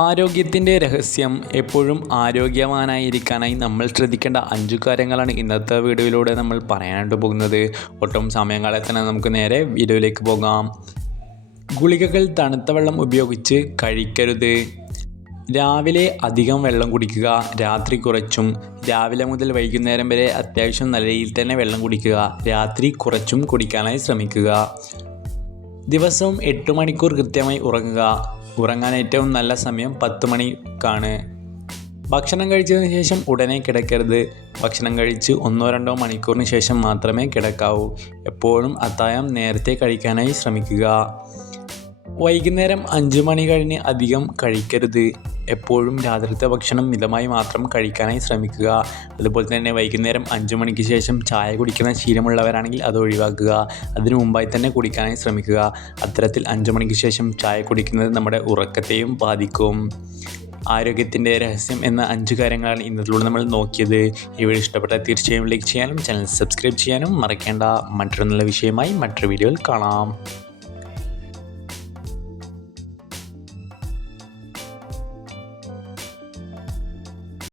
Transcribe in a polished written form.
ആരോഗ്യത്തിൻ്റെ രഹസ്യം എപ്പോഴും ആരോഗ്യവാനായിരിക്കാനായി നമ്മൾ ശ്രദ്ധിക്കേണ്ട 5 കാര്യങ്ങളാണ് ഇന്നത്തെ വീഡിയോയിലൂടെ നമ്മൾ പറയാനായിട്ട് പോകുന്നത്. ഒട്ടും സമയം കളയാതെ തന്നെ നമുക്ക് നേരെ വീഡിയോയിലേക്ക് പോകാം. ഗുളികകൾ തണുത്ത വെള്ളം ഉപയോഗിച്ച് കഴിക്കരുത്. രാവിലെ അധികം വെള്ളം കുടിക്കുക, രാത്രി കുറച്ചും. രാവിലെ മുതൽ വൈകുന്നേരം വരെ അത്യാവശ്യം നല്ല രീതിയിൽ തന്നെ വെള്ളം കുടിക്കുക, രാത്രി കുറച്ചും കുടിക്കാനായി ശ്രമിക്കുക. ദിവസവും 8 മണിക്കൂർ കൃത്യമായി ഉറങ്ങുക. ഉറങ്ങാൻ ഏറ്റവും നല്ല സമയം 10 മണിക്കാണ്. ഭക്ഷണം കഴിച്ചതിന് ശേഷം ഉടനെ കിടക്കരുത്. ഭക്ഷണം കഴിച്ച് 1-2 മണിക്കൂറിന് ശേഷം മാത്രമേ കിടക്കാവൂ. എപ്പോഴും അത്താഴം നേരത്തെ കഴിക്കാനായി ശ്രമിക്കുക. വൈകുന്നേരം 5 മണി കഴിഞ്ഞ് അധികം കഴിക്കരുത്. എപ്പോഴും രാത്രിത്തെ ഭക്ഷണം മിതമായി മാത്രം കഴിക്കാനായി ശ്രമിക്കുക. അതുപോലെ തന്നെ വൈകുന്നേരം 5 മണിക്ക് ശേഷം ചായ കുടിക്കുന്ന ശീലമുള്ളവരാണെങ്കിൽ അത് ഒഴിവാക്കുക. അതിനു മുമ്പായി തന്നെ കുടിക്കാനായി ശ്രമിക്കുക. അത്തരത്തിൽ 5 മണിക്ക് ശേഷം ചായ കുടിക്കുന്നത് നമ്മുടെ ഉറക്കത്തെയും ബാധിക്കും. ആരോഗ്യത്തിൻ്റെ രഹസ്യം എന്ന 5 കാര്യങ്ങളാണ് ഇന്നത്തിലൂടെ നമ്മൾ നോക്കിയത്. ഈ വീഡിയോ ഇഷ്ടപ്പെട്ടാൽ തീർച്ചയായും ലൈക്ക് ചെയ്യാനും ചാനൽ സബ്സ്ക്രൈബ് ചെയ്യാനും മറക്കേണ്ട. മറ്റൊരു നല്ല വിഷയമായി മറ്റൊരു വീഡിയോയിൽ കാണാം.